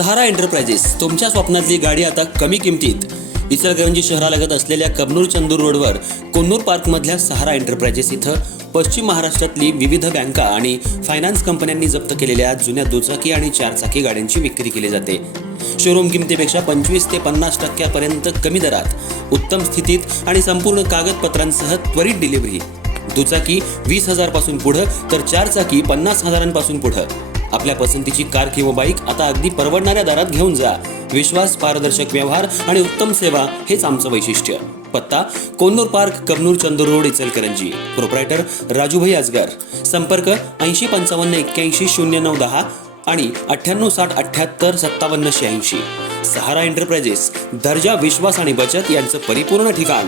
सहारा enterprises तुमच्या स्वप्नातली गाडी आता कमी किमतीत। इचलकरंजी शहरालगत असलेल्या कबनूर चंदूर रोडवर कोन्नूर पार्कमधल्या सहारा एंटरप्राइजेस इथं पश्चिम महाराष्ट्रातली विविध बँका आणि फायनान्स कंपन्यांनी जप्त केलेल्या जुन्या दुचाकी आणि चारचाकी गाड्यांची विक्री केली जाते। शोरूम किमतीपेक्षा 25 ते 50% कमी दरात उत्तम स्थितीत आणि संपूर्ण कागदपत्रांसह त्वरित डिलिव्हरी। दुचाकी 20,000 पासून पुढे तर चारचाकी 50,000 पासून पुढे। आपल्या पसंतीची कार किंवा बाईक आता अगदी परवडणाऱ्या दरात घेऊन जा। विश्वास, पारदर्शक व्यवहार आणि उत्तम सेवा हेच आमचं वैशिष्ट्य। पत्ता Konnur park, Kabnur Chandur road, Ichalkaranji. Proprietor Rajubhai Ajgar. संपर्क 8055810910 आणि 9860785786। सहारा एंटरप्राइजेस, दर्जा, विश्वास आणि बचत यांचं परिपूर्ण ठिकाण।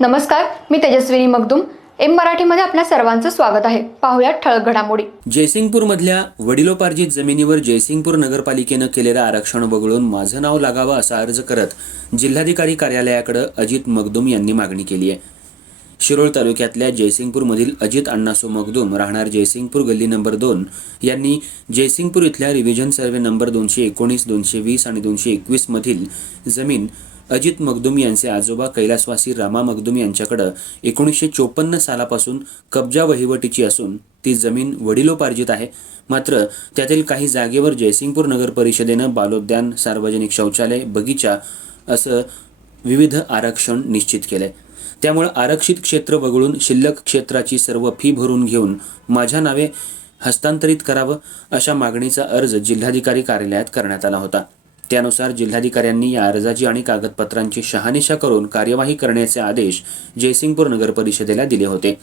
नमस्कार, मी तेजस्विनी मगदूम। एम मराठीमध्ये आपल्या सर्वांचं स्वागत आहे। पाहूया ठळक घडामोडी। जयसिंगपूरमधल्या वडिलोपार्जित जमिनीवर जयसिंगपूर नगरपालिकेनं केलेलं आरक्षण वगळून माझं नाव लागावं असा अर्ज करत जिल्हाधिकारी कार्यालयाकडे अजित मगदूम यांनी मागणी केली आहे। शिरोळ तालुक्यातल्या जयसिंगपूरमधील अजित अण्णासो मगदूम राहणार जयसिंगपूर गल्ली नंबर 2 यांनी जयसिंगपूर इथल्या रिव्हिजन सर्वे नंबर 219, 220 आणि 221 मधील जमीन अजित मगदूम यांचे आजोबा कैलासवासी रामा मगदूम यांच्याकडे 1954 सालापासून कब्जा वहिवटीची असून ती जमीन वडिलोपार्जित आहे। मात्र त्यातील काही जागेवर जयसिंगपूर नगर परिषदेनं बालोद्यान, सार्वजनिक शौचालय, बगीचा असं विविध आरक्षण निश्चित केलंय। त्यामुळे आरक्षित क्षेत्र वगळून शिल्लक क्षेत्राची सर्व फी भरून घेऊन माझ्या नावे हस्तांतरित करावं अशा मागणीचा अर्ज जिल्हाधिकारी कार्यालयात करण्यात आला होता। त्यानुसार जिल्हाधिकाऱ्यांनी या अर्जाची आणि कागदपत्रांची शहानिशा करून कार्यवाही करण्याचे आदेश जयसिंगपूर नगर परिषदेला दिले होते।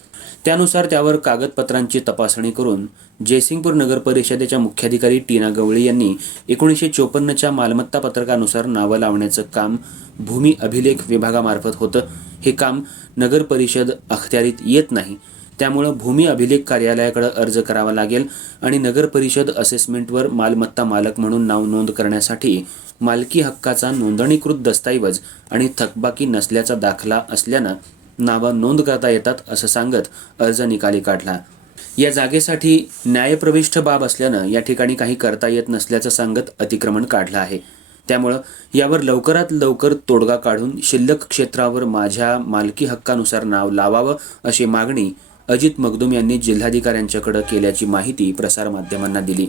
त्यानुसार त्यावर कागदपत्रांची तपासणी करून जयसिंगपूर नगर परिषदेच्या मुख्याधिकारी टीना गवळी यांनी 1954च्या मालमत्ता पत्रकानुसार नावं लावण्याचं काम भूमी अभिलेख विभागामार्फत होतं। हे काम नगर परिषद अखत्यारीत येत नाही, त्यामुळे भूमी अभिलेख कार्यालयाकडे अर्ज करावा लागेल आणि नगर परिषद असेसमेंटवर मालमत्ता मालक म्हणून नाव नोंद करण्यासाठी मालकी हक्काचा नोंदणीकृत दस्तऐवज आणि थकबाकी नसल्याचा दाखला असल्यानं नावं नोंद करता येतात असं सांगत अर्ज निकाली काढला। या जागेसाठी न्यायप्रविष्ठ बाब असल्यानं या ठिकाणी काही करता येत नसल्याचं सांगत अतिक्रमण काढलं आहे। त्यामुळं यावर लवकरात लवकर तोडगा काढून शिल्लक क्षेत्रावर माझ्या मालकी हक्कानुसार नाव लावावं अशी मागणी अजित मगदूम यांनी जिल्हाधिकाऱ्यांच्याकडे केल्याची माहिती प्रसारमाध्यमांना दिली।